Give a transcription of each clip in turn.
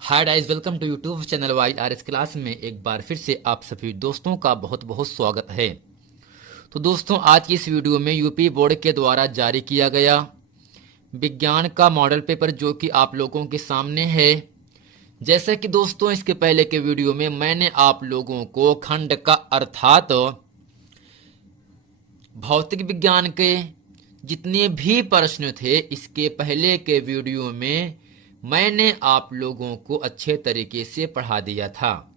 Hi guys, welcome to YouTube channel Y R S class में एक बार फिर से आप सभी दोस्तों का बहुत बहुत स्वागत है। तो दोस्तों, आज की इस वीडियो में यूपी बोर्ड के द्वारा जारी किया गया विज्ञान का मॉडल पेपर जो कि आप लोगों के सामने है। जैसा कि दोस्तों, इसके पहले के वीडियो में मैंने आप लोगों को खंड का अर्थात भौतिक विज्ञान के जितने भी प्रश्न थे, इसके पहले के वीडियो में मैंने आप लोगों को अच्छे तरीके से पढ़ा दिया था।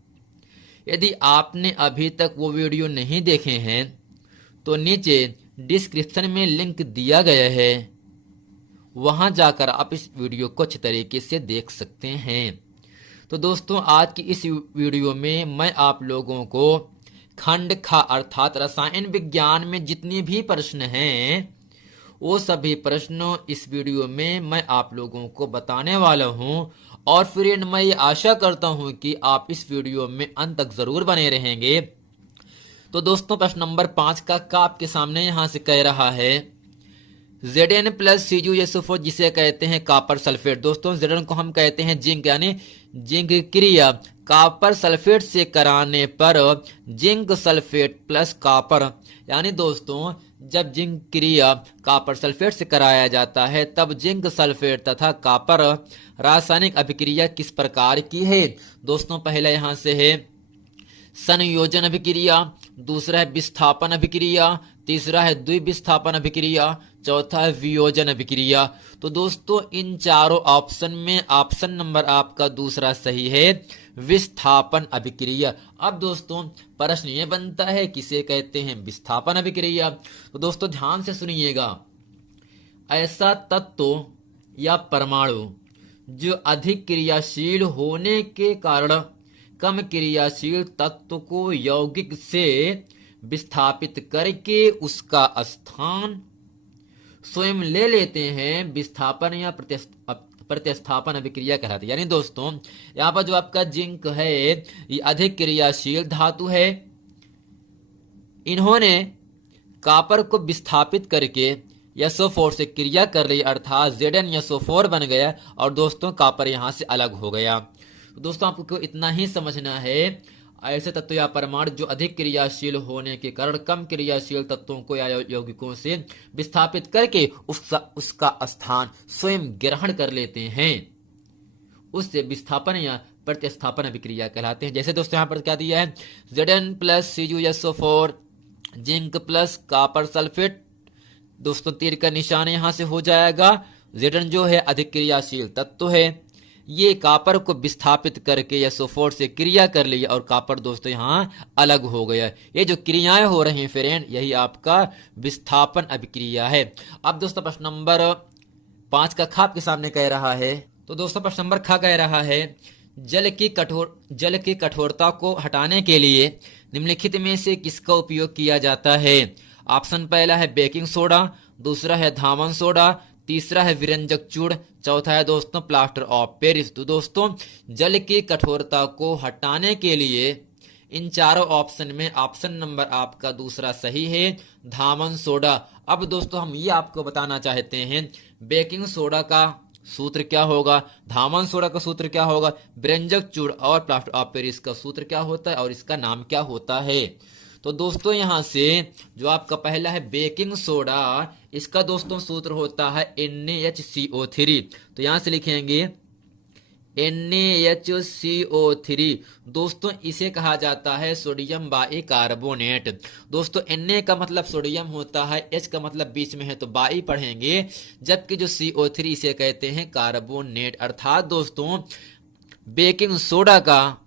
यदि आपने अभी तक वो वीडियो नहीं देखे हैं तो नीचे डिस्क्रिप्शन में लिंक दिया गया है, वहां जाकर आप इस वीडियो को अच्छे तरीके से देख सकते हैं। तो दोस्तों, आज की इस वीडियो में मैं आप लोगों को खंड खा अर्थात रसायन विज्ञान में जितने भी प्रश्न हैं वो सभी प्रश्नों इस वीडियो में मैं आप लोगों को बताने वाला हूं। और फ्रेंड, मैं ये आशा करता हूं कि आप इस वीडियो में अंत तक जरूर बने रहेंगे। तो दोस्तों, प्रश्न नंबर 5 का आपके सामने यहां से कह रहा है Zn प्लस CuSO4 जिसे कहते हैं कॉपर सल्फेट। दोस्तों, Zn को हम कहते हैं जिंक, यानी जिंक क्रिया कॉपर सल्फेट से कराने पर जिंक सल्फेट प्लस कॉपर, यानी दोस्तों जब जिंक क्रिया कॉपर सल्फेट से कराया जाता है तब जिंक सल्फेट तथा कॉपर रासायनिक अभिक्रिया किस प्रकार की है। दोस्तों, पहला यहां से है संयोजन अभिक्रिया, दूसरा है विस्थापन अभिक्रिया, तीसरा है द्विविस्थापन अभिक्रिया, चौथा है वियोजन अभिक्रिया। तो दोस्तों, इन चारों ऑप्शन में ऑप्शन नंबर आपका दूसरा सही है, विस्थापन अभिक्रिया। अब दोस्तों, प्रश्न ये बनता है किसे कहते हैं विस्थापन अभिक्रिया। तो दोस्तों ध्यान से सुनिएगा, ऐसा तत्व या परमाणु जो अधिक क्रियाशील होने के कारण कम क्रियाशील तत्व को यौगिक से विस्थापित करके उसका स्थान स्वयं ले लेते हैं, विस्थापन या प्रतिस्थापन अभिक्रिया कहलाती है। यानी दोस्तों, यहाँ पर जो आपका जिंक है ये अधिक क्रियाशील धातु है, इन्होंने कॉपर को विस्थापित करके SO4 से क्रिया कर ली, अर्थात ZnSO4 बन गया और दोस्तों कॉपर यहां से अलग हो गया। तो दोस्तों, आपको इतना ही समझना है, ऐसे तत्व या परमाणु जो अधिक क्रियाशील होने के कारण कम क्रियाशील तत्वों को या यौगिकों से विस्थापित करके उसका स्थान स्वयं ग्रहण कर लेते हैं, उससे विस्थापन या प्रतिस्थापन अभिक्रिया कहलाते हैं। जैसे दोस्तों यहाँ पर क्या दिया है, Zn plus CuSO4 zinc plus copper sulphate. दोस्तों, तीर का निशान यहां से हो जाएगा। Zn जो है अधिक क्रियाशील तत्व है, ये कॉपर को विस्थापित करके SO4 से क्रिया कर ली और कॉपर दोस्तों यहाँ अलग हो गया। ये जो क्रियाएं हो रही हैं फ्रेंड, यही आपका विस्थापन अभिक्रिया है। अब दोस्तों, प्रश्न नंबर 5 का खा आपके सामने कह रहा है। तो दोस्तों, प्रश्न नंबर खा कह रहा है जल की कठोरता को हटाने के लिए निम्नलिखित में से किसका उपयोग किया जाता है। ऑप्शन पहला है बेकिंग सोडा, दूसरा है धामन सोडा, तीसरा है विरंजक चूड़, चौथा है दोस्तों प्लास्टर ऑफ पेरिस। तो दोस्तों, जल की कठोरता को हटाने के लिए इन चारों ऑप्शन में ऑप्शन नंबर आपका दूसरा सही है, धामन सोडा। अब दोस्तों, हम ये आपको बताना चाहते हैं बेकिंग सोडा का सूत्र क्या होगा, धामन सोडा का सूत्र क्या होगा, विरंजक चूड़ और प्लास्टर ऑफ पेरिस का सूत्र क्या होता है और इसका नाम क्या होता है। तो दोस्तों, यहां से जो आपका पहला है बेकिंग सोडा, इसका दोस्तों सूत्र होता है NaHCO3। तो यहां से लिखेंगे NaHCO3। दोस्तों, इसे कहा जाता है सोडियम बाई कार्बोनेट। दोस्तों, Na का मतलब सोडियम होता है, H का मतलब बीच में है तो बाई पढ़ेंगे, जबकि जो CO3 इसे कहते हैं कार्बोनेट। अर्थात दोस्तों, बेकिंग सोडा का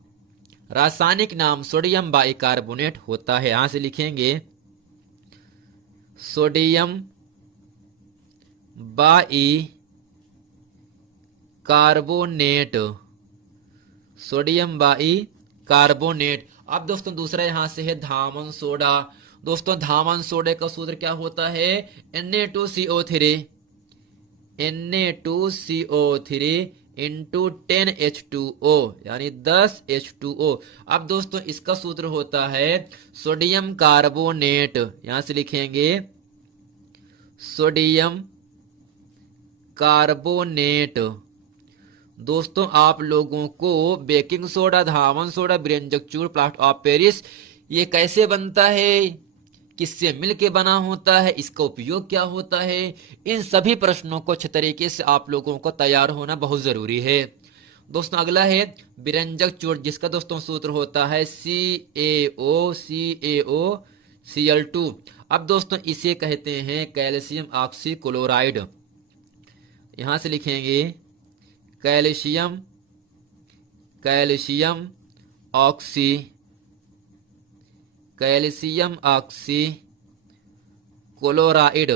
रासायनिक नाम सोडियम बाई कार्बोनेट होता है। यहां से लिखेंगे sodium by carbonate, sodium by carbonate. अब दोस्तों, दूसरा यहां से है धामन सोडा। दोस्तों, धामन सोडे का सूत्र क्या होता है, Na2CO3 इंटू 10H2O, यानी 10H2O। अब दोस्तों, इसका सूत्र होता है सोडियम कार्बोनेट। यहां से लिखेंगे सोडियम कार्बोनेट। दोस्तों आप लोगों को बेकिंग सोडा, धावन सोडा, व्यंजक चूर्ण, प्लास्टर ऑफ पेरिस ये कैसे बनता है, किससे मिलके बना होता है, इसका उपयोग क्या होता है, इन सभी प्रश्नों को अच्छे तरीके से आप लोगों को तैयार होना बहुत जरूरी है। दोस्तों अगला है व्यंजक चूर्ण, जिसका दोस्तों सूत्र होता है CaO अब दोस्तों इसे कहते हैं कैल्शियम ऑक्सीक्लोराइड। यहां से लिखेंगे कैल्शियम ऑक्सी क्लोराइड।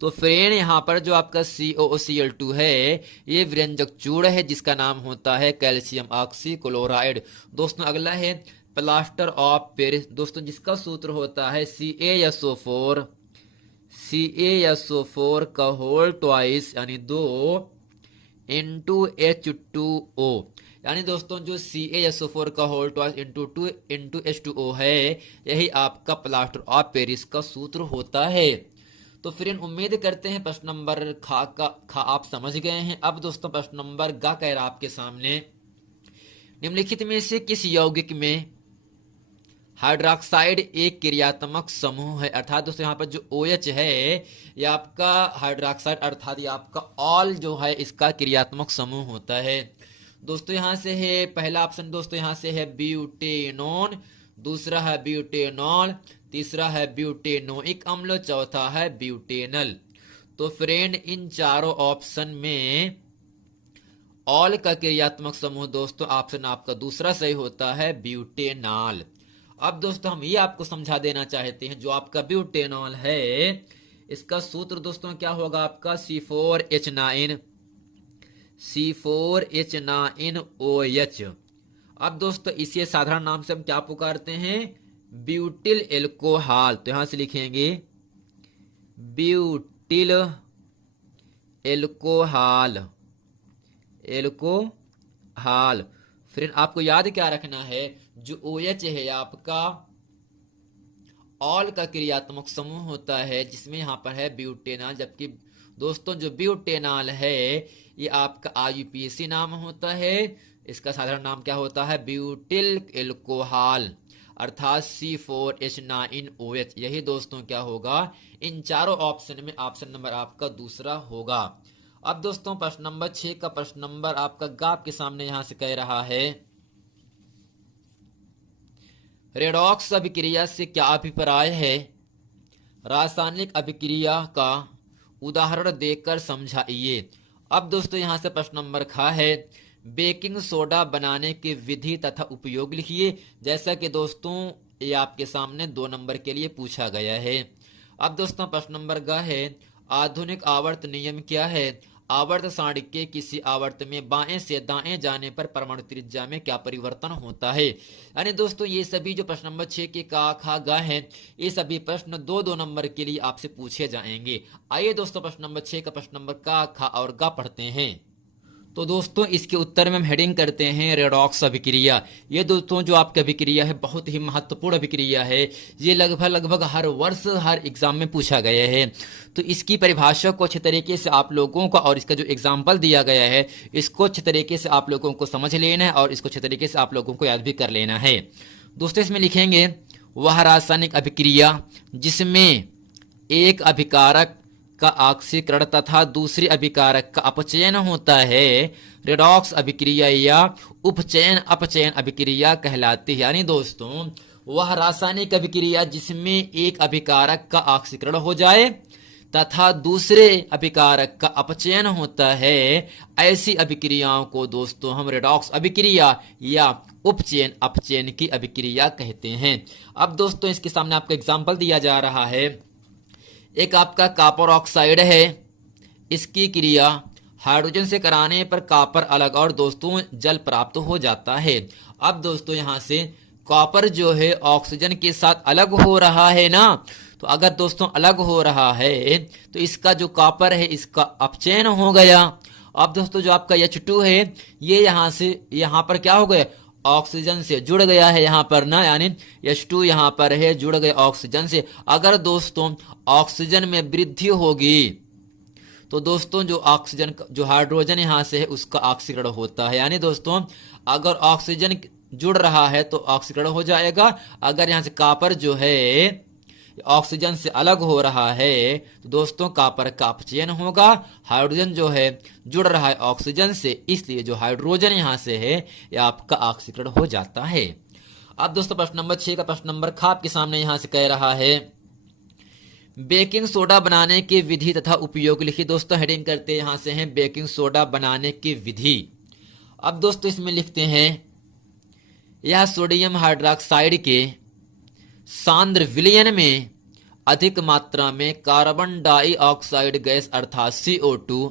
तो फ्रेंड यहाँ पर जो आपका COCl2 है ये व्यंजक चूर्ण है जिसका नाम होता है कैल्शियम ऑक्सी क्लोराइड। दोस्तों अगला है प्लास्टर ऑफ पेरिस, दोस्तों जिसका सूत्र होता है CaSO4 का होल ट्वाइस यानी 2 इंटू H2O, यानी दोस्तों जो CaSO4 का whole twice into 2 into H2O है यही आपका प्लास्टर ऑफ पेरिस का सूत्र होता है। तो फिर उम्मीद करते हैं प्रश्न नंबर खा आप समझ गए हैं। अब दोस्तों प्रश्न नंबर ग कह रहा आपके सामने, निम्नलिखित में से किस यौगिक में हाइड्रोक्साइड एक क्रियात्मक समूह है। अर्थात दोस्तों यहाँ पर जो OH है ये आपका हाइड्रोक्साइड अर्थात ये आपका ऑल जो है इसका क्रियात्मक समूह होता है। दोस्तों यहाँ से है पहला ऑप्शन, दोस्तों यहाँ से है ब्यूटेनॉन, दूसरा है ब्यूटेनॉल, तीसरा है ब्यूटेनोइक अम्ल, चौथा है ब्यूटेनल। तो फ्रेंड इन चारों ऑप्शन में ऑल का क्रियात्मक समूह दोस्तों ऑप्शन आपका दूसरा सही होता है ब्यूटेनॉल। अब दोस्तों हम ये आपको समझा देना चाहते हैं जो आपका ब्यूटेनॉल है इसका सूत्र दोस्तों क्या होगा आपका C4H9OH। अब दोस्तों इसे साधारण नाम से हम क्या पुकारते हैं, ब्यूटिल एल्कोहल। तो यहां से लिखेंगे ब्यूटिल एल्कोहल। फिर आपको याद क्या रखना है, जो OH है आपका ऑल का क्रियात्मक समूह होता है जिसमें यहाँ पर है ब्यूटेनॉल, जबकि दोस्तों जो ब्यूटेनॉल है ये आपका IUPAC नाम होता है, इसका साधारण नाम क्या होता है ब्यूटिल एल्कोहल अर्थात C4H9OH। यही दोस्तों क्या होगा इन चारों ऑप्शन में ऑप्शन नंबर आपका दूसरा होगा। अब दोस्तों प्रश्न नंबर 6 का प्रश्न नंबर आपका गाप के सामने यहां से कह रहा है, रेडॉक्स अभिक्रिया से क्या अभिप्राय है, रासायनिक अभिक्रिया का उदाहरण देकर समझाइए। अब दोस्तों यहां से प्रश्न नंबर खा है, बेकिंग सोडा बनाने की विधि तथा उपयोग लिखिए। जैसा कि दोस्तों ये आपके सामने 2 नंबर के लिए पूछा गया है। अब दोस्तों प्रश्न नंबर ग है, आधुनिक आवर्त नियम क्या है, आवर्त सारणी के किसी आवर्त में बाएं से दाएं जाने पर परमाणु त्रिज्या में क्या परिवर्तन होता है। यानी दोस्तों ये सभी जो प्रश्न नंबर 6 के का खा गा है ये सभी प्रश्न 2-2 नंबर के लिए आपसे पूछे जाएंगे। आइए दोस्तों प्रश्न नंबर 6 का प्रश्न नंबर का खा और गा पढ़ते हैं। तो दोस्तों इसके उत्तर में हम हेडिंग करते हैं रेडॉक्स अभिक्रिया। ये दोस्तों जो आपकी अभिक्रिया है बहुत ही महत्वपूर्ण अभिक्रिया है, ये लगभग हर वर्ष हर एग्जाम में पूछा गया है। तो इसकी परिभाषा को अच्छे तरीके से आप लोगों को और इसका जो एग्जाम्पल दिया गया है इसको अच्छे तरीके से आप लोगों को समझ लेना है और इसको अच्छे तरीके से आप लोगों को याद भी कर लेना है। दोस्तों इसमें लिखेंगे वह रासायनिक अभिक्रिया जिसमें एक अभिकारक का ऑक्सीकरण तथा दूसरे अभिकारक का अपचयन होता है रेडॉक्स अभिक्रिया या उपचयन अपचयन अभिक्रिया कहलाती है। यानी दोस्तों वह रासायनिक अभिक्रिया जिसमें एक अभिकारक का ऑक्सीकरण हो जाए तथा दूसरे अभिकारक का अपचयन होता है, ऐसी अभिक्रियाओं को दोस्तों हम रेडॉक्स अभिक्रिया या उपचयन अपचयन की अभिक्रिया कहते हैं। अब दोस्तों इसके सामने आपका एग्जाम्पल दिया जा रहा है, एक आपका कॉपर ऑक्साइड है, इसकी क्रिया हाइड्रोजन से कराने पर कॉपर अलग और दोस्तों जल प्राप्त हो जाता है। अब दोस्तों यहां से कॉपर जो है ऑक्सीजन के साथ अलग हो रहा है ना, तो अगर दोस्तों अलग हो रहा है तो इसका जो कॉपर है इसका अपचयन हो गया। अब दोस्तों जो आपका H2 है ये यहां से यहां पर क्या हो गया ऑक्सीजन से जुड़ गया है यहाँ पर ना, यानी H2 यहाँ पर है जुड़ गए ऑक्सीजन से। अगर दोस्तों ऑक्सीजन में वृद्धि होगी तो दोस्तों जो ऑक्सीजन जो हाइड्रोजन यहाँ से है उसका ऑक्सीकरण होता है। यानी दोस्तों अगर ऑक्सीजन जुड़ रहा है तो ऑक्सीकरण हो जाएगा, अगर यहाँ से कॉपर जो है ऑक्सीजन से अलग हो रहा है तो दोस्तों कॉपर का अपचयन होगा। हाइड्रोजन जो है जुड़ रहा है ऑक्सीजन से, इसलिए जो हाइड्रोजन यहाँ से है ये आपका ऑक्सीकरण हो जाता है। अब दोस्तों प्रश्न नंबर 6 का प्रश्न नंबर ख आपके सामने यहाँ से कह रहा है बेकिंग सोडा बनाने की विधि तथा उपयोग लिखिए। दोस्तों हेडिंग करते यहाँ से हैं बेकिंग सोडा बनाने की विधि। अब दोस्तों इसमें लिखते हैं यह सोडियम हाइड्रोक्साइड के सांद्र विलयन में अधिक मात्रा में कार्बन डाइऑक्साइड गैस अर्थात CO2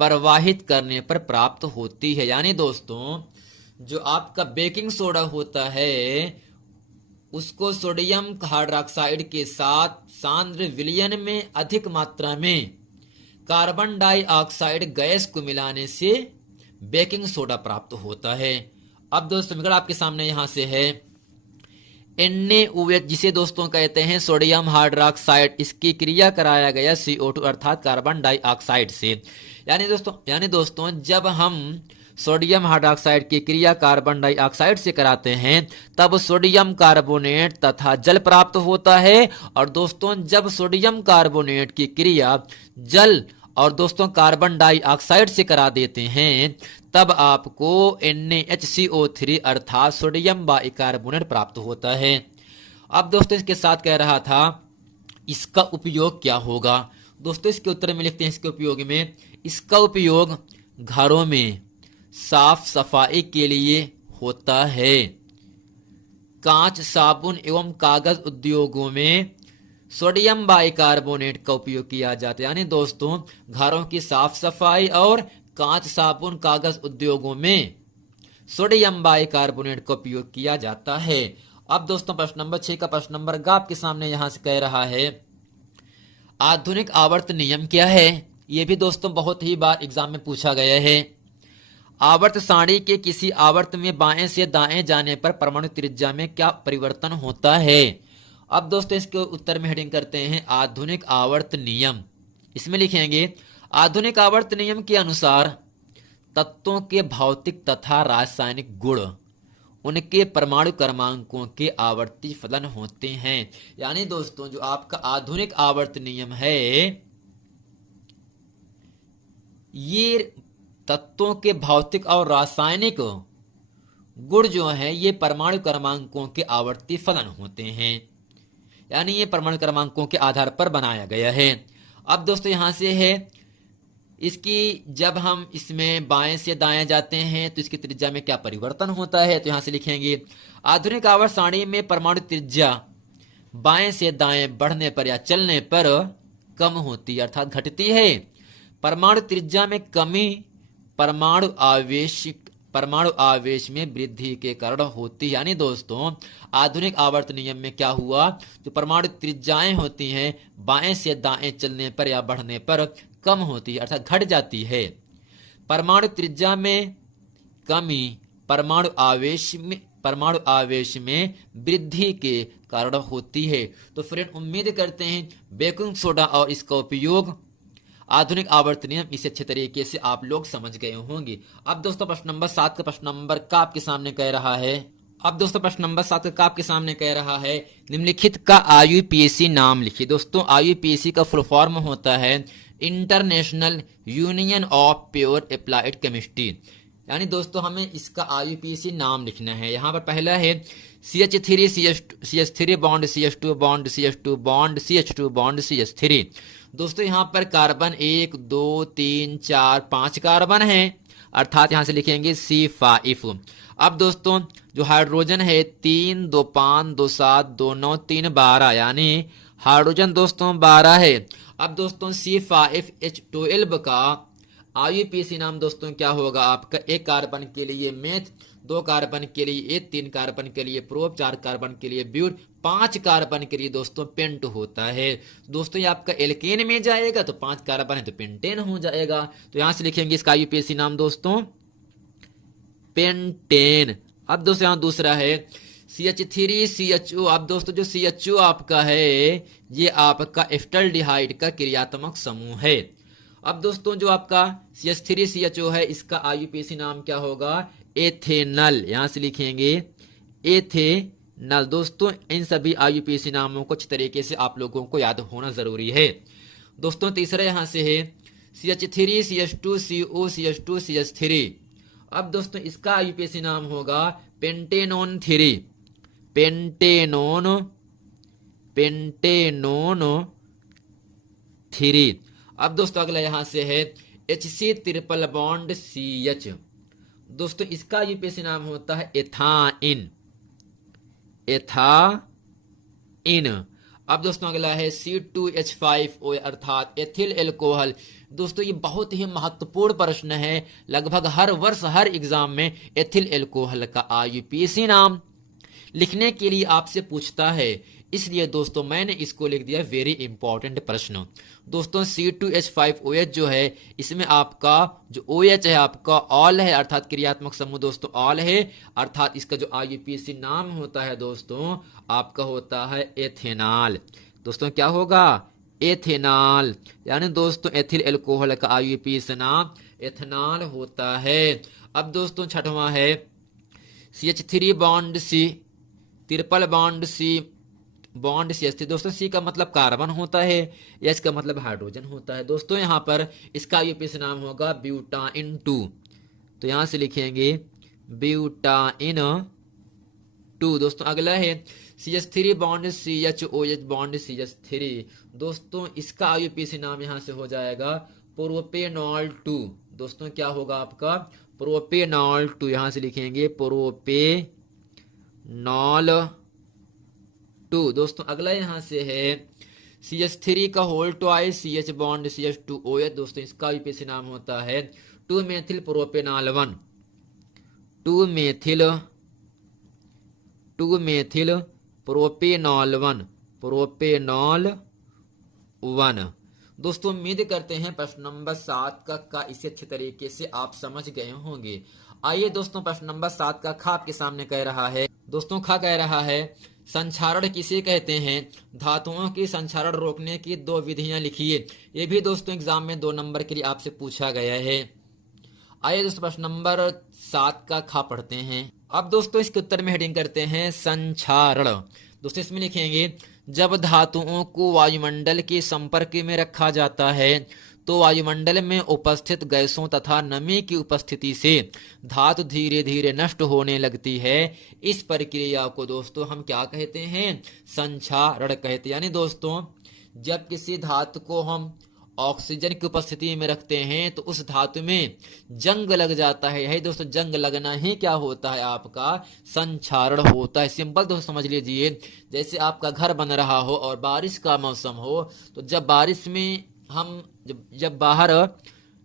प्रवाहित करने पर प्राप्त होती है। यानी दोस्तों जो आपका बेकिंग सोडा होता है उसको सोडियम हाइड्रोक्साइड के साथ सांद्र विलयन में अधिक मात्रा में कार्बन डाइऑक्साइड गैस को मिलाने से बेकिंग सोडा प्राप्त होता है। अब दोस्तों समीकरण आपके सामने यहां से है NaOH जिसे दोस्तों कहते हैं सोडियम हाइड्रोक्साइड, इसकी क्रिया कराया गया CO2 अर्थात कार्बन डाइऑक्साइड से। यानी दोस्तों जब हम सोडियम हाइड्रोक्साइड की क्रिया कार्बन डाइऑक्साइड से कराते हैं तब सोडियम कार्बोनेट तथा जल प्राप्त होता है। और दोस्तों जब सोडियम कार्बोनेट की क्रिया जल और दोस्तों कार्बन डाइऑक्साइड से करा देते हैं तब आपको NaHCO3 अर्थात सोडियम बाइकार्बोनेट प्राप्त होता है। अब दोस्तों इसके साथ कह रहा था इसका उपयोग क्या होगा। दोस्तों इसके उत्तर में लिखते हैं इसके उपयोग में, इसका उपयोग घरों में साफ सफाई के लिए होता है। कांच, साबुन एवं कागज उद्योगों में सोडियम बाइकार्बोनेट का उपयोग किया जाता है। यानी दोस्तों घरों की साफ सफाई और कांच, साबुन, कागज उद्योगों में सोडियम बाइकार्बोनेट का उपयोग किया जाता है। अब दोस्तों प्रश्न नंबर 6 का प्रश्न नंबर ग आपके सामने यहां से कह रहा है आधुनिक आवर्त नियम क्या है। यह भी दोस्तों बहुत ही बार एग्जाम में पूछा गया है। आवर्त सारणी के किसी आवर्त में बाएं से दाएं जाने पर परमाणु त्रिज्या में क्या परिवर्तन होता है। अब दोस्तों इसके उत्तर में हेडिंग करते हैं आधुनिक आवर्त नियम। इसमें लिखेंगे आधुनिक आवर्त नियम के अनुसार तत्वों के भौतिक तथा रासायनिक गुण उनके परमाणु क्रमांकों के आवर्ती फलन होते हैं। यानी दोस्तों जो आपका आधुनिक आवर्त नियम है ये तत्वों के भौतिक और रासायनिक गुण जो है ये परमाणु क्रमांकों के आवर्ती फलन होते हैं। यानी ये परमाणु क्रमांकों के आधार पर बनाया गया है। अब दोस्तों यहां से है इसकी जब हम इसमें बाएं से दाएं जाते हैं तो इसकी त्रिज्या में क्या परिवर्तन होता है। तो यहां से लिखेंगे आधुनिक आवर्त सारणी में परमाणु त्रिज्या बाएं से दाएं बढ़ने पर या चलने पर कम होती है अर्थात घटती है। परमाणु त्रिज्या में कमी परमाणु आवेश में वृद्धि के कारण होती है। यानी दोस्तों आधुनिक आवर्त नियम में क्या हुआ, जो परमाणु त्रिज्याएं होती हैं बाएं से दाएं चलने पर या बढ़ने पर कम होती है अर्थात घट जाती है। परमाणु त्रिज्या में कमी परमाणु आवेश में वृद्धि के कारण होती है। तो फ्रेंड उम्मीद करते हैं बेकिंग सोडा और इसका उपयोग आधुनिक आवर्त नियम इसे अच्छे तरीके से आप लोग समझ गए होंगे। अब दोस्तों प्रश्न नंबर 7 का प्रश्न नंबर का आपके सामने कह रहा है निम्नलिखित का IUPAC नाम लिखिए। दोस्तों IUPAC का फुल फॉर्म होता है international union of pure applied chemistry. यानी दोस्तों हमें इसका IUPAC नाम लिखना है। यहाँ पर पहला है CH3 CH3 bond CH2 bond CH2 bond CH2 bond CH3। दोस्तों यहाँ पर कार्बन 1 2 3 4 5 कार्बन है अर्थात यहाँ से लिखेंगे C5। अब दोस्तों जो हाइड्रोजन है 3 2 5 2 7 2 9 3 12 यानी हाइड्रोजन दोस्तों 12 है। अब दोस्तों C5H12 का IUPAC नाम दोस्तों क्या होगा आपका, एक कार्बन के लिए मेथ, 2 कार्बन के लिए 3 कार्बन के लिए प्रोप, 4 कार्बन के लिए ब्यूट, 5 कार्बन के लिए दोस्तों पेंट होता है। दोस्तों ये आपका एल्केन में जाएगा तो 5 कार्बन है तो पेंटेन हो जाएगा। तो यहां से लिखेंगे इसका IUPAC नाम दोस्तों पेंटेन। अब दोस्तों यहां दूसरा है CH3 CHO। अब दोस्तों जो CHO आपका है ये आपका एस्टल्डिहाइड का क्रियात्मक समूह है। अब दोस्तों जो आपका CH3CHO है, इसका IUPAC नाम क्या होगा? एथेनल। यहां से लिखेंगे एथेनल। दोस्तों इन सभी IUPAC नामों को अच्छी तरीके से आप लोगों को याद होना जरूरी है। दोस्तों तीसरा यहां से है CH3 CH2 CO CH2 CH3। अब दोस्तों इसका IUPAC नाम होगा पेंटेनोन 3। पेंटेनोन 3। अब दोस्तों अगला यहां से है HC ट्रिपल बॉन्ड CH। दोस्तों इसका IUPAC नाम होता है एथाइन। अब दोस्तों अगला है C2H5OH अर्थात एथिल एल्कोहल। दोस्तों ये बहुत ही महत्वपूर्ण प्रश्न है, लगभग हर वर्ष हर एग्जाम में एथिल एल्कोहल का IUPAC नाम लिखने के लिए आपसे पूछता है, इसलिए दोस्तों मैंने इसको लिख दिया वेरी इंपॉर्टेंट प्रश्न। दोस्तों C2H5OH जो है, इसमें आपका जो OH है आपका ऑल है, अर्थात क्रियात्मक समूह दोस्तों ऑल है, अर्थात इसका जो IUPAC नाम होता है दोस्तों आपका होता है एथेनॉल। दोस्तों क्या होगा? एथेनॉल। यानी दोस्तों एथिल एल्कोहल का IUPAC नाम एथेनॉल होता है। अब दोस्तों छठवां है CH3 bond C triple bond C bond CH3। दोस्तों C का मतलब कार्बन होता है, H का मतलब हाइड्रोजन होता है। दोस्तों यहाँ पर इसका IUPAC नाम होगा ब्यूटाइन 2। तो यहां से लिखेंगे ब्यूटाइन 2। दोस्तों अगला है CH3 bond CHOH bond CH3। दोस्तों इसका IUPAC नाम यहां से हो जाएगा प्रोपेनॉल 2। दोस्तों क्या होगा आपका? प्रोपेनॉल 2। यहां से लिखेंगे प्रोपेनॉल 2। दोस्तों अगला यहां से है CH3 का whole twice CH bond CH2OH। दोस्तों इसका IUPAC नाम होता है 2 मेथिल प्रोपेनॉल 1। 2 methyl propanol 1। दोस्तों उम्मीद करते हैं प्रश्न नंबर 7 का इसे अच्छे तरीके से आप समझ गए होंगे। आइए दोस्तों प्रश्न नंबर 7 का खा आपके सामने कह रहा है। दोस्तों खा कह रहा है संक्षारण किसे कहते हैं? धातुओं की संक्षारण रोकने की 2 विधियां लिखिए। ये भी दोस्तों एग्जाम में 2 नंबर के लिए आपसे पूछा गया है। आइए दोस्तों प्रश्न नंबर 7 का खा पढ़ते हैं। अब दोस्तों इसके उत्तर में हेडिंग करते हैं संक्षारण। दोस्तों इसमें लिखेंगे जब धातुओं को वायुमंडल के संपर्क में रखा जाता है तो वायुमंडल में उपस्थित गैसों तथा नमी की उपस्थिति से धातु धीरे धीरे नष्ट होने लगती है। इस प्रक्रिया को दोस्तों हम क्या कहते हैं? संक्षारण कहते हैं। यानी दोस्तों जब किसी धातु को हम ऑक्सीजन की उपस्थिति में रखते हैं तो उस धातु में जंग लग जाता है। यही दोस्तों जंग लगना ही क्या होता है? आपका संक्षारण होता है। सिंपल दोस्तों समझ लीजिए, जैसे आपका घर बन रहा हो और बारिश का मौसम हो, तो जब बारिश में हम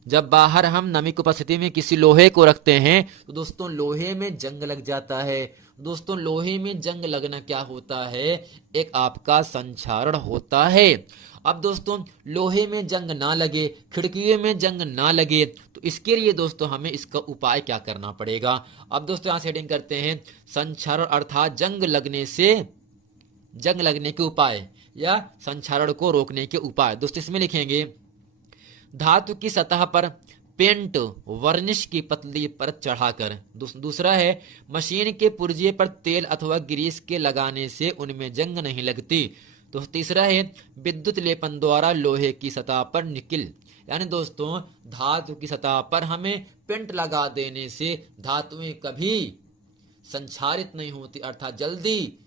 जब बाहर हम नमी की उपस्थिति में किसी लोहे को रखते हैं तो दोस्तों लोहे में जंग लग जाता है। दोस्तों लोहे में जंग लगना क्या होता है? एक आपका संक्षारण होता है। अब दोस्तों लोहे में जंग ना लगे, खिड़कियों में जंग ना लगे, तो इसके लिए दोस्तों हमें इसका उपाय क्या करना पड़ेगा? अब दोस्तों यहां सेटिंग करते हैं संक्षारण अर्थात जंग लगने के उपाय या संक्षारण को रोकने के उपाय। दोस्तों इसमें लिखेंगे धातु की सतह पर पेंट वर्निश की पतली परत चढ़ाकर। दूसरा है मशीन के पुर्जे पर तेल अथवा ग्रीस के लगाने से उनमें जंग नहीं लगती। तो तीसरा है विद्युत लेपन द्वारा लोहे की सतह पर निकिल। यानी दोस्तों धातु की सतह पर हमें पेंट लगा देने से धातुएं कभी संक्षारित नहीं होती, अर्थात जल्दी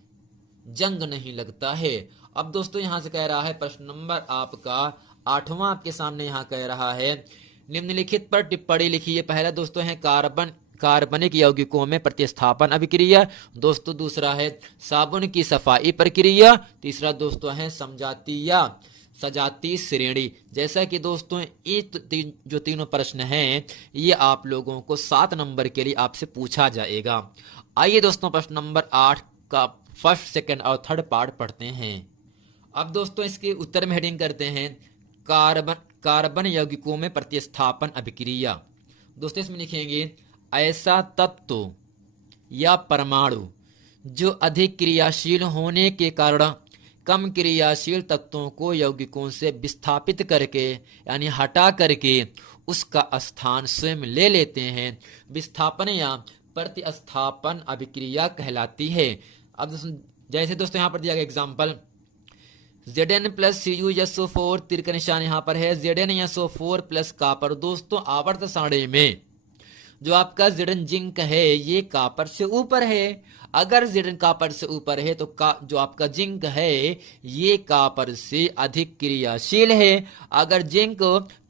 जंग नहीं लगता है। अब दोस्तों यहां से कह रहा है प्रश्न नंबर आपका 8वां आपके सामने यहां कह रहा है निम्नलिखित पर टिप्पणी लिखिए। पहला दोस्तों है कार्बनिक यौगिकों में प्रतिस्थापन अभिक्रिया। दोस्तों दूसरा है साबुन की सफाई प्रक्रिया। तीसरा दोस्तों है सजातीय श्रेणी। जैसा कि दोस्तों ये जो तीनों प्रश्न हैं ये आप लोगों को 7 नंबर के लिए आपसे पूछा जाएगा। आइए दोस्तों प्रश्न नंबर 8 का फर्स्ट, सेकंड और थर्ड पार्ट पढ़ते हैं। अब दोस्तों इसके उत्तर में हेडिंग करते हैं कार्बन यौगिकों में प्रतिस्थापन अभिक्रिया। दोस्तों इसमें लिखेंगे ऐसा तत्व या परमाणु जो अधिक क्रियाशील होने के कारण कम क्रियाशील तत्वों को यौगिकों से विस्थापित करके यानी हटा करके उसका स्थान स्वयं ले लेते हैं। विस्थापन या प्रतिस्थापन अभिक्रिया कहलाती है। अब जैसे दोस्तों यहाँ पर दिया गया एग्जाम्पल, Zn प्लस CuSO4 तीर का निशान यहाँ पर है, ZnSO4 प्लस कॉपर। दोस्तों आवर्त सारणी में जो आपका Zn जिंक है ये कॉपर से ऊपर है। अगर Zn कॉपर से ऊपर है तो जो आपका जिंक है ये कॉपर से अधिक क्रियाशील है। अगर जिंक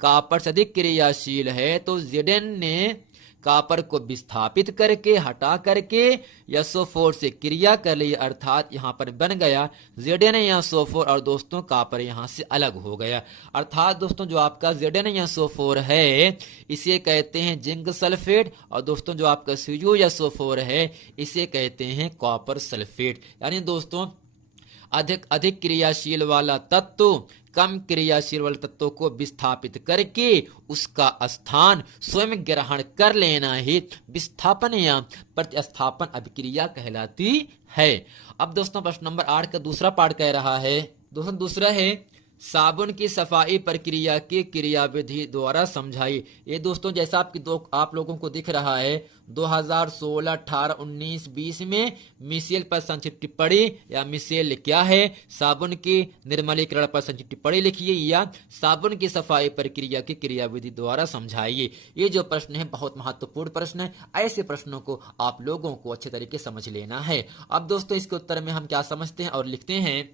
कॉपर से अधिक क्रियाशील है तो Zn ने कॉपर को विस्थापित करके हटा करके SO4 से क्रिया कर ली, अर्थात यहाँ पर बन गया ZnSO4 और दोस्तों कॉपर यहाँ से अलग हो गया। अर्थात दोस्तों जो आपका ZnSO4 है इसे कहते हैं जिंक सल्फेट और दोस्तों जो आपका CuSO4 है इसे कहते हैं कॉपर सल्फेट। यानी दोस्तों अधिक क्रियाशील वाला तत्व कम क्रियाशील वाले तत्वों को विस्थापित करके उसका स्थान स्वयं ग्रहण कर लेना ही विस्थापन या प्रतिस्थापन अभिक्रिया कहलाती है। अब दोस्तों प्रश्न नंबर 8 का दूसरा पार्ट कह रहा है, दोस्तों दूसरा है साबुन की सफाई प्रक्रिया की क्रियाविधि द्वारा समझाई। ये दोस्तों जैसा आप लोगों को दिख रहा है 2016, 18, 19, 20 में मिशेल पर संक्षिप्त टिप्पणी या मिशेल क्या है, साबुन की निर्मलीकरण पर संक्षिप्त टिप्पणी लिखिए या साबुन की सफाई प्रक्रिया की क्रियाविधि द्वारा समझाइए। ये जो प्रश्न है बहुत महत्वपूर्ण प्रश्न है। ऐसे प्रश्नों को आप लोगों को अच्छे तरीके से समझ लेना है। अब दोस्तों इसके उत्तर में हम क्या समझते हैं और लिखते हैं,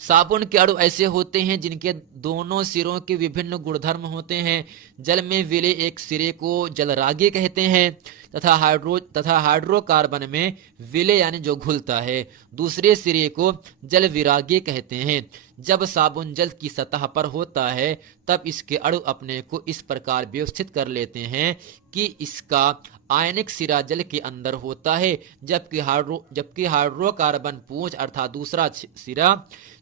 साबुन के अणु ऐसे होते हैं जिनके दोनों सिरों के विभिन्न गुणधर्म होते हैं। जल में विले एक सिरे को जलरागी कहते हैं तथा हाइड्रोकार्बन में विले यानी जो घुलता है दूसरे सिरे को जल विरागी कहते हैं। जब साबुन जल की सतह पर होता है तब इसके अणु अपने को इस प्रकार व्यवस्थित कर लेते हैं कि इसका आयनिक सिरा जल के अंदर होता है जबकि हाइड्रोकार्बन पूंछ अर्थात दूसरा सिरा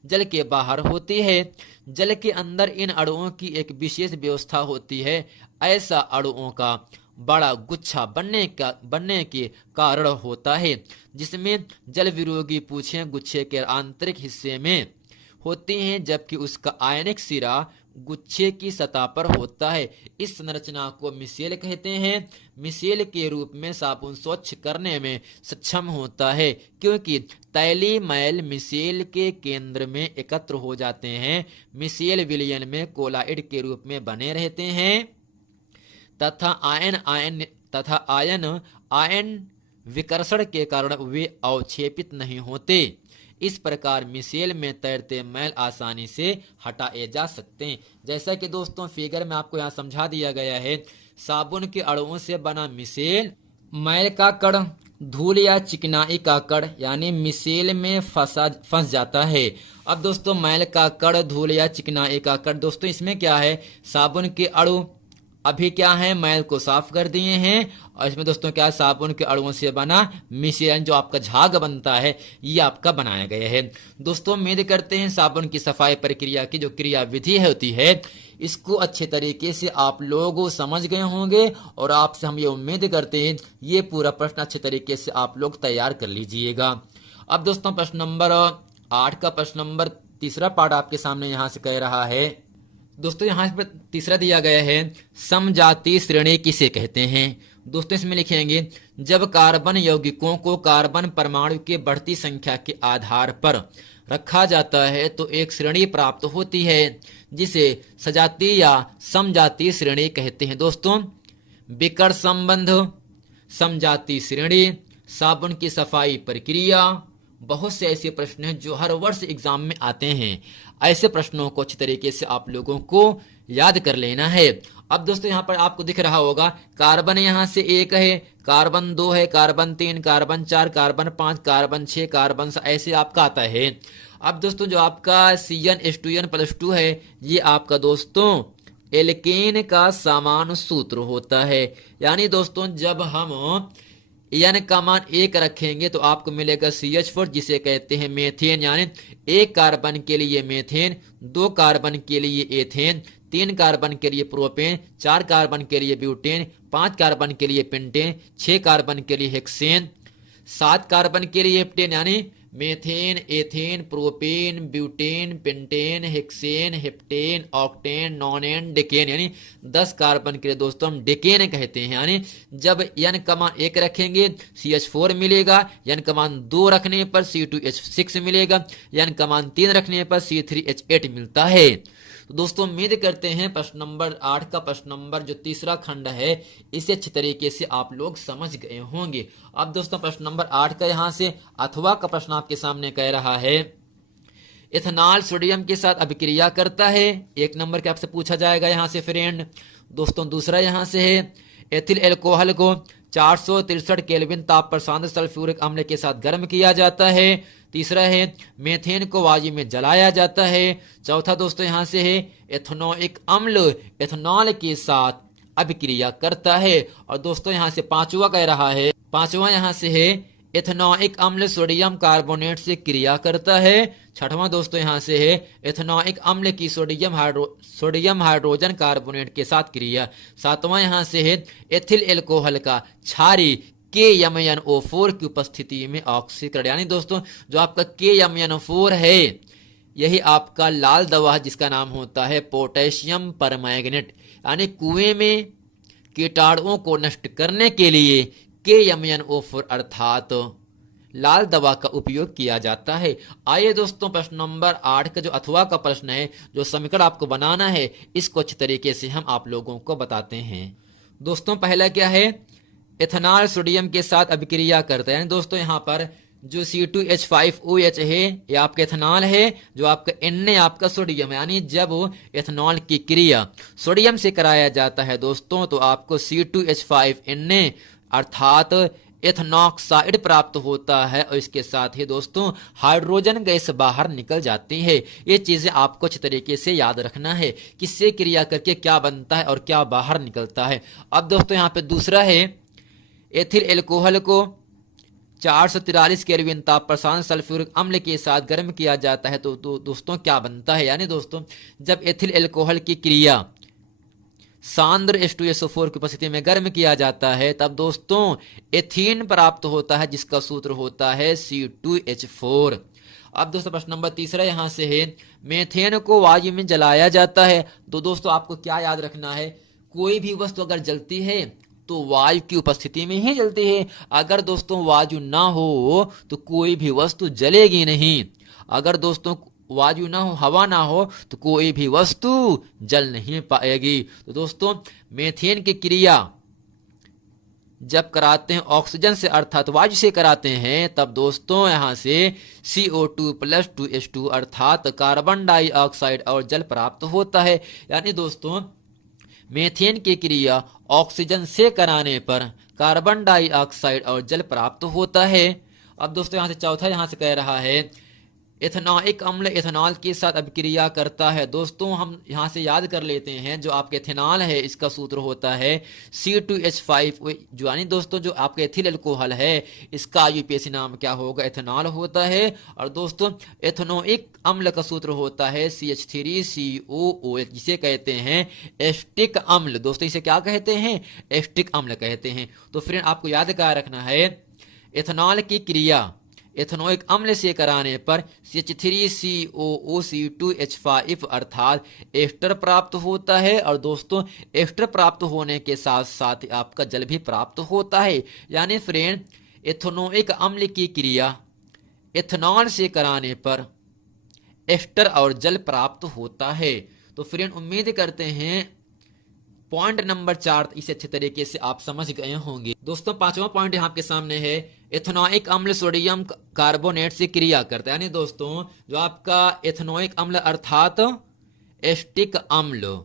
जल के बाहर होती है। जल के अंदर इन अणुओं की एक विशेष व्यवस्था होती है। ऐसा अणुओं का बड़ा गुच्छा बनने के कारण होता है जिसमें जल विरोधी पूंछें गुच्छे के आंतरिक हिस्से में होती हैं जबकि उसका आयनिक सिरा गुच्छे की सतह पर होता है। इस संरचना को मिशेल कहते हैं। मिशेल के रूप में साबुन स्वच्छ करने में सक्षम होता है क्योंकि तैलीय मैल मिशेल के केंद्र में एकत्र हो जाते हैं। मिशेल विलयन में कोलाइड के रूप में बने रहते हैं तथा आयन विकर्षण के कारण वे अवक्षेपित नहीं होते। इस प्रकार मिशेल में तैरते मैल आसानी से हटाए जा सकते हैं। जैसा कि दोस्तों फिगर में आपको यहाँ समझा दिया गया है, साबुन के अणुओं से बना मिशेल मैल का कण, धूल या चिकनाई का कण यानी मिशेल में फंस जाता है। अब दोस्तों मैल का कण, धूल या चिकनाई का कण, दोस्तों इसमें क्या है, साबुन के अणु अभी क्या है मैल को साफ कर दिए हैं और इसमें दोस्तों क्या साबुन के अणुओं से बना मिश्रण जो आपका झाग बनता है ये आपका बनाया गया है। दोस्तों उम्मीद करते हैं साबुन की सफाई प्रक्रिया की जो क्रिया विधि होती है इसको अच्छे तरीके से आप लोग समझ गए होंगे और आपसे हम ये उम्मीद करते हैं ये पूरा प्रश्न अच्छे तरीके से आप लोग तैयार कर लीजिएगा। अब दोस्तों प्रश्न नंबर 8 का प्रश्न नंबर तीसरा पार्ट आपके सामने यहाँ से कह रहा है। दोस्तों यहाँ पर तीसरा दिया गया है, समजातीय श्रेणी किसे कहते हैं। दोस्तों इसमें लिखेंगे जब कार्बन यौगिकों को कार्बन परमाणु की बढ़ती संख्या के आधार पर रखा जाता है तो एक श्रेणी प्राप्त होती है जिसे सजातीय या समजातीय श्रेणी कहते हैं। दोस्तों विकर्ण संबंध, समजातीय श्रेणी, साबुन की सफाई प्रक्रिया, बहुत से ऐसे प्रश्न हैं जो हर वर्ष एग्जाम में आते हैं। ऐसे प्रश्नों को अच्छी तरीके से आप लोगों को याद कर लेना है। अब दोस्तों यहाँ पर आपको दिख रहा होगा कार्बन यहाँ से 1 है, कार्बन 2 है, carbon 3, carbon 4, carbon 5, carbon 6, carbon 7 ऐसे आपका आता है। अब दोस्तों जो आपका CnH2n+2 है ये आपका दोस्तों एल्केन का समान सूत्र होता है। यानी दोस्तों जब हम n का मान 1 रखेंगे तो आपको मिलेगा CH4 जिसे कहते हैं मेथेन। यानी 1 कार्बन के लिए मेथेन, 2 कार्बन के लिए एथेन, 3 कार्बन के लिए प्रोपेन, 4 कार्बन के लिए ब्यूटेन, 5 कार्बन के लिए पेंटेन, 6 कार्बन के लिए हेक्सेन, 7 कार्बन के लिए हेप्टेन यानी methane, ethane, propane, butane, pentane, hexane, heptane, octane, nonane, decane, यानी 10 कार्बन के लिए दोस्तों हम डेकेन कहते हैं। यानी जब n का मान 1 रखेंगे CH4 मिलेगा, n का मान 2 रखने पर C2H6 मिलेगा, n का मान 3 रखने पर C3H8 मिलता है। तो दोस्तों उम्मीद करते हैं प्रश्न नंबर 8 का प्रश्न नंबर जो तीसरा खंड है इसे अच्छी तरीके से आप लोग समझ गए होंगे। अब दोस्तों प्रश्न नंबर 8 का यहां से अथवा का प्रश्न आपके सामने कह रहा है, इथेनॉल सोडियम के साथ अभिक्रिया करता है। 1 नंबर के आपसे पूछा जाएगा यहां से फ्रेंड। दोस्तों दूसरा यहां से है, एथिल एल्कोहल को 463 केल्विन ताप पर सांद्र सल्फ्यूरिक अम्ल के साथ गर्म किया जाता है। तीसरा है, मेथेन को वायु में जलाया जाता है। चौथा दोस्तों यहां से है, एथेनोइक अम्ल एथेनॉल के साथ अभिक्रिया करता है। और दोस्तों यहां से पांचवा कह रहा है, पांचवा यहां से है, एथेनोइक अम्ल सोडियम कार्बोनेट से क्रिया करता है। छठवां दोस्तों यहां से है, एथेनोइक अम्ल की सोडियम हाइड्रोजन कार्बोनेट के साथ क्रिया। सातवां यहां से है, एथिल एल्कोहल का क्षारी KMnO4 की उपस्थिति में ऑक्सीकरण। यानी दोस्तों जो आपका KMnO4 है यही आपका लाल दवा है जिसका नाम होता है पोटेशियम परमैंगनेट। यानी कुएं में कीटाणुओं को नष्ट करने के लिए KMnO4 अर्थात लाल दवा का उपयोग किया जाता है। आइए दोस्तों प्रश्न नंबर 8 का जो अथवा का प्रश्न है, जो समीकरण आपको बनाना है, इसको अच्छी तरीके से हम आप लोगों को बताते हैं। दोस्तों पहला क्या है, एथेनॉल सोडियम के साथ अभिक्रिया करता है। यानी दोस्तों यहाँ पर जो C2H5OH है ये आपका एथेनॉल है, जो आपका Na आपका सोडियम है। यानी जब एथेनॉल की क्रिया सोडियम से कराया जाता है दोस्तों तो आपको C2H5Na अर्थात एथनॉक्साइड प्राप्त होता है, और इसके साथ ही दोस्तों हाइड्रोजन गैस बाहर निकल जाती है। ये चीजें आपको अच्छे तरीके से याद रखना है, किससे क्रिया करके क्या बनता है और क्या बाहर निकलता है। अब दोस्तों यहाँ पे दूसरा है, एथिल एल्कोहल को 443 केल्विन ताप पर सांद्र सल्फ्यूरिक अम्ल के साथ गर्म किया जाता है तो दोस्तों क्या बनता है। यानी दोस्तों जब एथिल एल्कोहल की क्रिया सांद्र H2SO4 की उपस्थिति में गर्म किया जाता है तब दोस्तों एथीन प्राप्त होता है जिसका सूत्र होता है C2H4। अब दोस्तों प्रश्न नंबर तीसरा यहां से है, मेथेन को वायु में जलाया जाता है। तो दोस्तों आपको क्या याद रखना है, कोई भी वस्तु अगर जलती है तो वायु की उपस्थिति में ही जलती है। अगर दोस्तों वायु ना हो तो कोई भी वस्तु जलेगी नहीं। अगर दोस्तों वायु ना हो, हवा ना हो तो कोई भी वस्तु जल नहीं पाएगी। तो दोस्तों मेथेन की क्रिया जब कराते हैं ऑक्सीजन से अर्थात वायु से कराते हैं तब दोस्तों यहां से CO2 + 2H2 अर्थात कार्बन डाइऑक्साइड और जल प्राप्त होता है। यानी दोस्तों मेथेन की क्रिया ऑक्सीजन से कराने पर कार्बन डाइऑक्साइड और जल प्राप्त होता है। अब दोस्तों यहां से चौथा यहां से कह रहा है, एथेनॉइक अम्ल एथेनॉल के साथ अभिक्रिया करता है। दोस्तों हम यहां से याद कर लेते हैं, जो आपके एथेनॉल है इसका सूत्र होता है C2H5, जो यानी दोस्तों जो आपका एथिल अल्कोहल है इसका IUPAC नाम क्या होगा, एथेनॉल होता है। और दोस्तों एथेनोइक अम्ल का सूत्र होता है CH3COOH, जिसे कहते हैं एस्टिक अम्ल। दोस्तों इसे क्या कहते हैं, एस्टिक अम्ल कहते हैं। तो फ्रेंड आपको याद क्या रखना है, एथेनॉल की क्रिया एथेनोइक अम्ल से कराने पर CH3COOC2H5 अर्थात एस्टर प्राप्त होता है। और दोस्तों एस्टर प्राप्त होने के साथ साथ आपका जल भी प्राप्त होता है। यानी फ्रेंड एथेनोइक अम्ल की क्रिया एथेनॉल से कराने पर एस्टर और जल प्राप्त होता है। तो फ्रेंड उम्मीद करते हैं पॉइंट नंबर 4 इसे अच्छे तरीके से आप समझ गए होंगे। दोस्तों पांचवा पॉइंट यहाँ आपके सामने है, एथेनोइक अम्ल सोडियम कार्बोनेट से क्रिया करता है। यानी दोस्तों जो आपका एथेनोइक अम्ल अर्थात एस्टिक अम्ल,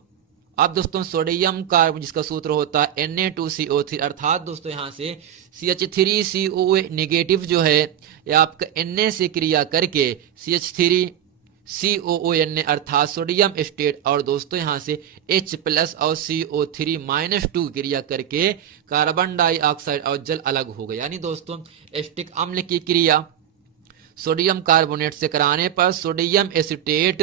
अब दोस्तों सोडियम कार्बन जिसका सूत्र होता है Na2CO3 अर्थात दोस्तों यहाँ से CH3COOH नेगेटिव जो है ये आपका Na से क्रिया करके CH3COONA अर्थात सोडियम एस्टेट और दोस्तों यहाँ से H+ और CO3-2 क्रिया करके कार्बन डाइऑक्साइड और जल अलग हो गए। यानी दोस्तों एस्टिक अम्ल की क्रिया सोडियम कार्बोनेट से कराने पर सोडियम एसिटेट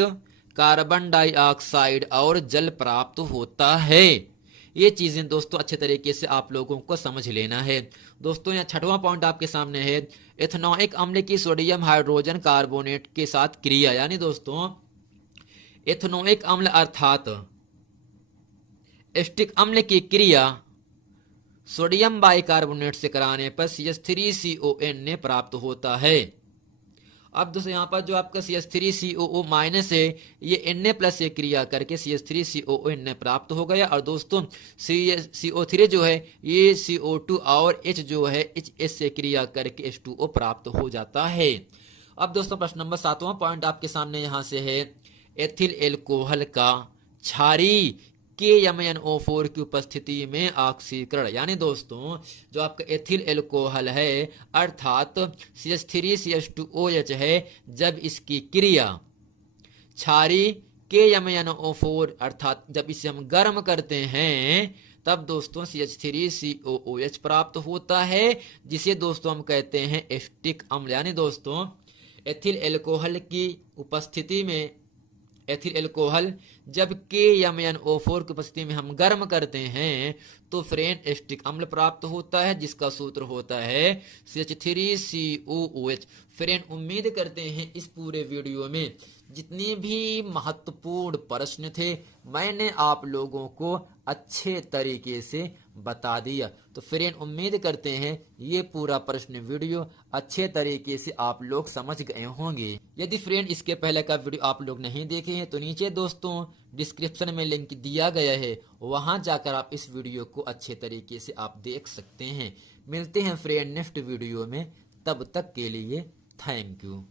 कार्बन डाइऑक्साइड और जल प्राप्त होता है। ये चीजें दोस्तों अच्छे तरीके से आप लोगों को समझ लेना है। दोस्तों यहाँ छठवां पॉइंट आपके सामने है एथेनोइक अम्ल की सोडियम हाइड्रोजन कार्बोनेट के साथ क्रिया। यानी दोस्तों एथेनोइक अम्ल अर्थात एस्टिक अम्ल की क्रिया सोडियम बाइकार्बोनेट से कराने पर CH3CON ने प्राप्त होता है। अब दोस्तों यहाँ पर जो आपका CH3COO माइनस है ये Na+ से क्रिया करके CH3CON ने प्राप्त हो गया, और दोस्तों CO3 जो है ये CO2 और H जो है HS से क्रिया करके H2O प्राप्त हो जाता है। अब दोस्तों प्रश्न नंबर 7वां पॉइंट आपके सामने यहाँ से है एथिल एल्कोहल का क्षारीय KMnO4 की उपस्थिति में ऑक्सीकरण। यानी दोस्तों जो आपका एथिल एल्कोहल है अर्थात CH3CH2OH है, जब इसकी क्रिया क्षारीय KMnO4 अर्थात जब इसे हम गर्म करते हैं तब दोस्तों CH3COOH प्राप्त होता है, जिसे दोस्तों हम कहते हैं एस्टिक अम्ल। यानी दोस्तों एथिल एल्कोहल की उपस्थिति में एथिल एल्कोहल जब KMnO4 की उपस्थिति में हम गर्म करते हैं तो फ्रेंड एस्टिक अम्ल प्राप्त होता है, जिसका सूत्र होता है CH3COOH। फ्रेंड उम्मीद करते हैं इस पूरे वीडियो में जितने भी महत्वपूर्ण प्रश्न थे मैंने आप लोगों को अच्छे तरीके से बता दिया। तो फ्रेंड उम्मीद करते हैं ये पूरा प्रश्न वीडियो अच्छे तरीके से आप लोग समझ गए होंगे। यदि फ्रेंड इसके पहले का वीडियो आप लोग नहीं देखे हैं तो नीचे दोस्तों डिस्क्रिप्शन में लिंक दिया गया है, वहां जाकर आप इस वीडियो को अच्छे तरीके से आप देख सकते हैं। मिलते हैं फ्रेंड नेक्स्ट वीडियो में, तब तक के लिए थैंक यू।